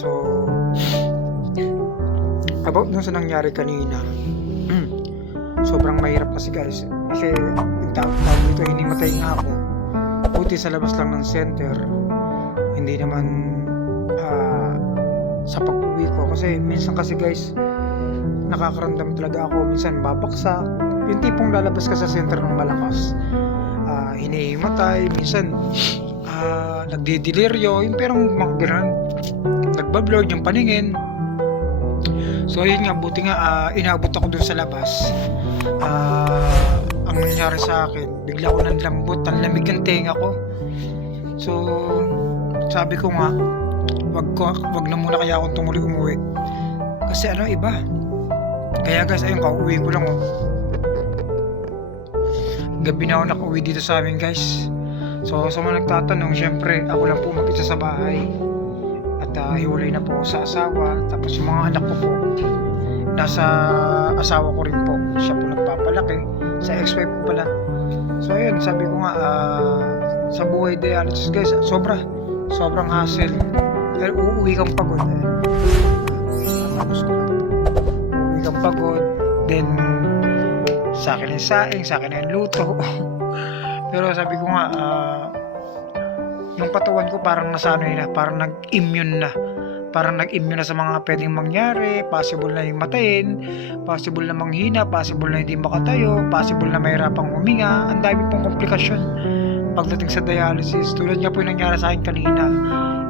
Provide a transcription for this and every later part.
So, about dun sa nangyari kanina, sobrang mahirap kasi guys. Kasi, yung tawag dito, hinimatay nga ako. Buti sa labas lang ng center. Hindi naman sa pag-uwi ko. Kasi, minsan kasi guys, nakakaramdam talaga ako. Minsan, babaksak. Yung tipong lalabas ka sa center ng malakas. Hinihimatay. Minsan, nagdidiliryo. Yung perang mga ganun. Nagbablurred yung paningin. So ayun nga, buti nga inabot ako dun sa labas. Ang nangyari sa akin, bigla ko ng lambot, ang lamig ng tenga ko. So sabi ko nga, wag na muna kaya akong tumuloy umuwi. Kasi iba. Kaya guys, ayun, kauwi ko lang. Gabi na ako nakauwi dito sa amin guys. So sa mga nagtatanong, syempre ako lang po mag-isa sa bahay. Hiwalay na po ako sa asawa. Tapos yung mga anak ko po, nasa asawa ko rin po. Siya po nagpapalaki. Sa ex-wife ko pala. So ayun, sabi ko nga, sa buhay dialysis guys, sobrang hassle. Pero uuwi kang pagod. Uuwi kang pagod. Then sa akin yung saing, sa akin yung luto. Pero sabi ko nga, yung katawan ko parang nasanay na, parang nag-immune na sa mga pwedeng mangyari. Possible na yung matayin, possible na manghina, possible na hindi makatayo, possible na mahirapang huminga. Ang dami pong komplikasyon pagdating sa dialysis. Tulad nga po yung nangyari sa akin kanina,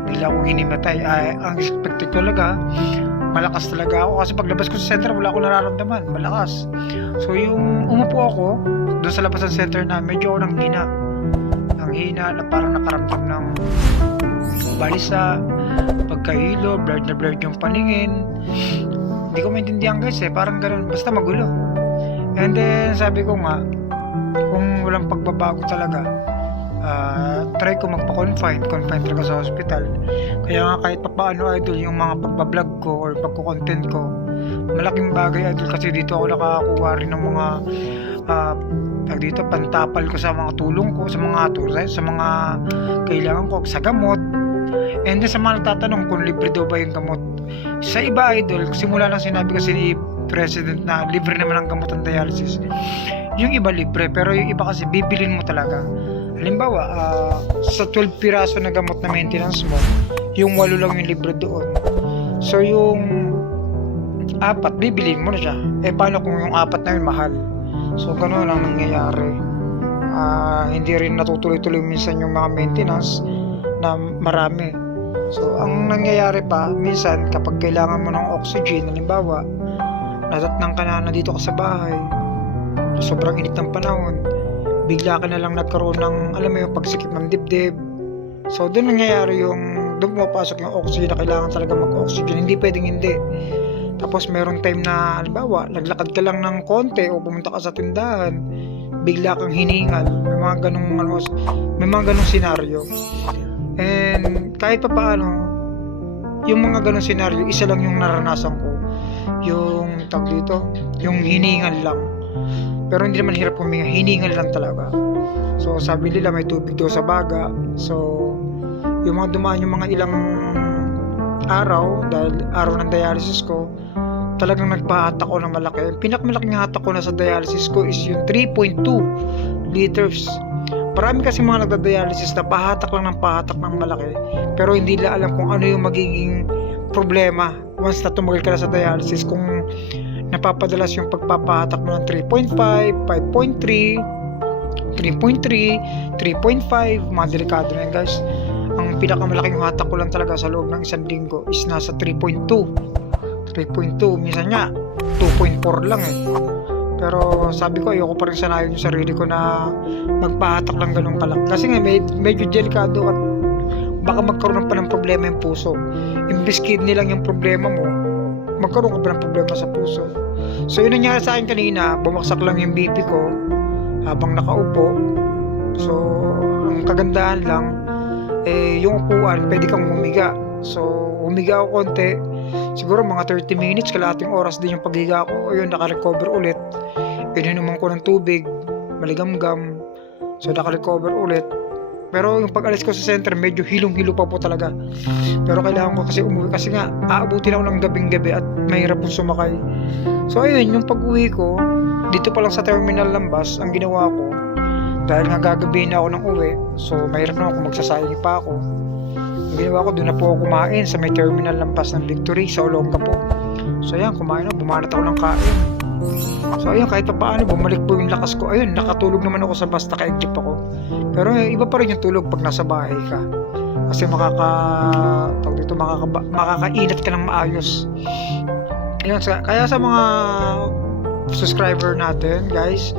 bigla akong hinimatay. Ang expected talaga, malakas talaga ako, kasi paglabas ko sa center wala akong nararamdaman, malakas. So yung umupo ako doon sa labas ng center na, medyo ako hina na parang nakaramdam ng balisa, pagkahilo, blurred yung paningin. Hindi ko maintindihan guys, parang ganun, basta magulo. And then sabi ko nga, kung walang pagbabago talaga, try ko confined talaga sa hospital. Kaya nga kahit papaano idol, yung mga pagbablog ko or pagko-content ko, malaking bagay idol, kasi dito ako nakakuha rin ng mga dito pantapal ko sa mga tulong ko, sa mga kailangan ko, sa gamot. And then sa mga nagtatanong kung libre daw ba yung gamot, sa iba idol, simula lang sinabi kasi ni President na libre naman ang gamot ang dialysis. Yung iba libre, pero yung iba kasi bibilin mo talaga. Halimbawa, sa 12 piraso na gamot na maintenance mo, yung 8 lang yung libre doon. So yung 4, bibilin mo na siya. Paano kung yung 4 na yun mahal? So gano'n lang nangyayari. Hindi rin natutuloy-tuloy minsan yung mga maintenance na marami. So ang nangyayari pa minsan, kapag kailangan mo ng oxygen, halimbawa nadatnang ka na dito ka sa bahay, sobrang init ng panahon, bigla ka na lang nagkaroon ng yung pagsikip ng dibdib. So doon nangyayari doon pumapasok yung oxygen na kailangan talaga mag-oxygen, hindi pwedeng hindi. Tapos meron time na halimbawa naglakad ka lang ng konti o pumunta ka sa tindahan, bigla kang hiningal. May mga ganong senaryo. And kahit pa paano, yung mga ganong senaryo, isa lang yung naranasan ko, yung yung hiningal lang. Pero hindi naman hirap huminga, hiningal lang talaga. So sabi nila may tubig daw sa baga. So yung mga dumaan yung mga ilang araw, dahil araw ng dialysis ko, talagang nagpahatak ko ng malaki. Yung pinakamalaking hatak ko na sa dialysis ko is yung 3.2 liters. Marami kasi mga nagda-dialysis na pahatak lang ng malaki, pero hindi nila alam kung ano yung magiging problema once na tumagal ka na sa dialysis. Kung napapadalas yung pagpapahatak mo ng 3.5, 5.3, 3.3, 3.5, mga delikado na yan guys. Ang pinakamalaking hatak ko lang talaga sa loob ng isang linggo is nasa 3.2, minsan nga 2.4 lang Pero sabi ko, ayoko pa rin sanayin yung sarili ko na magpahatak lang ganun kalaki. Kasi nga medyo delikado at baka magkaroon pa ng problema yung puso. Imbis kidney lang yung problema mo, magkaroon ka pa ng problema sa puso. So yun nangyari sa akin kanina, bumagsak lang yung BP ko habang nakaupo. So ang kagandahan lang, yung upuan, pwede kang humiga. So humiga ako konti, siguro mga 30 minutes, kalahating oras din yung paghiga ko. Ayun, naka-recover ulit. Ininuman ko ng tubig, maligamgam. So naka-recover ulit. Pero yung pag-alis ko sa center, medyo hilong-hilo pa po talaga. Pero kailangan ko kasi umuwi kasi nga aabutin ako ng gabing-gabi at mahirap pong sumakay. So ayun, yung pag-uwi ko, dito pa lang sa terminal ng bus, ang ginawa ko, dahil nga gagabihin na ako ng uwi, so mahirap naman kung magsasayang pa ako. Ang ginawa ko, doon na po ako kumain sa may terminal ng bus ng Victory sa Olongapo. So ayan, kumain ako, bumanat ako ng kain. So ayun, kahit pa paano, bumalik po yung lakas ko. Ayun, nakatulog naman ako sa bus, naka-jeep ako. Pero iba pa rin yung tulog pag nasa bahay ka. Kasi makakainat ka ng maayos. Ayun, kaya sa mga subscriber natin, guys,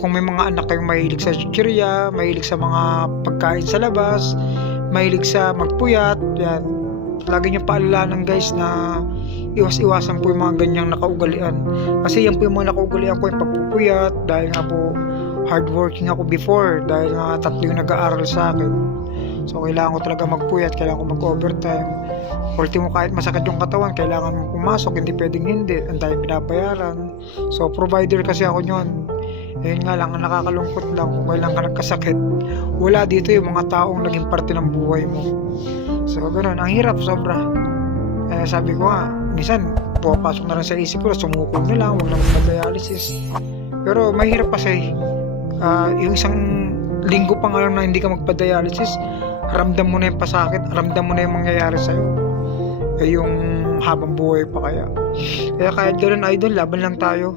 kung may mga anak kayong mahilig sa chichirya, mahilig sa mga pagkain sa labas, mahilig sa magpuyat, yan, lagi nyo paalalanan guys na iwas-iwasan po yung mga ganyang nakaugalian. Kasi yan po yung mga nakaugalian ko, yung pagpupuyat, dahil nga po hardworking ako before, dahil nga 3 yung nag-aaral sa akin. So kailangan ko talaga magpuyat, kailangan ko mag-overtime. Ultimo, kahit masakit yung katawan, kailangan mo pumasok, hindi pwedeng hindi, ang dahil binabayaran. So provider kasi ako nyon. Ayun nga lang, ang nakakalungkot lang kung kailan ka nagkasakit, wala dito yung mga taong naging parte ng buhay mo. So ganun, ang hirap sobra. Sabi ko nga, minsan pumapasok na rin sa isip ko, sumuko na lang, huwag na magpa-dialysis. Pero mahirap kasi, yung isang linggo pa nga na hindi ka magpa-dialysis, ramdam mo na yung pasakit, ramdam mo na yung mangyayari sa'yo. Yung habang buhay pa kaya. Kaya kahit ganun, idol, laban lang tayo.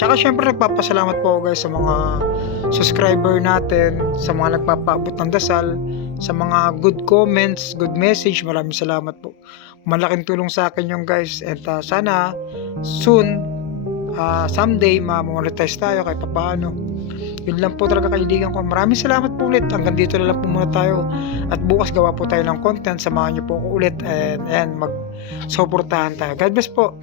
Tsaka syempre nagpapasalamat po ako guys sa mga subscriber natin, sa mga nagpapaabot ng dasal, sa mga good comments, good message. Maraming salamat po. Malaking tulong sa akin yung guys. At sana soon, someday ma-monetize tayo kahit paano. Yun lang po talaga kaibigan ko. Maraming salamat po ulit. Hanggang dito na lang po muna tayo. At bukas gawa po tayo ng content. Samahan niyo po ako ulit. And mag-suportahan tayo. God bless po.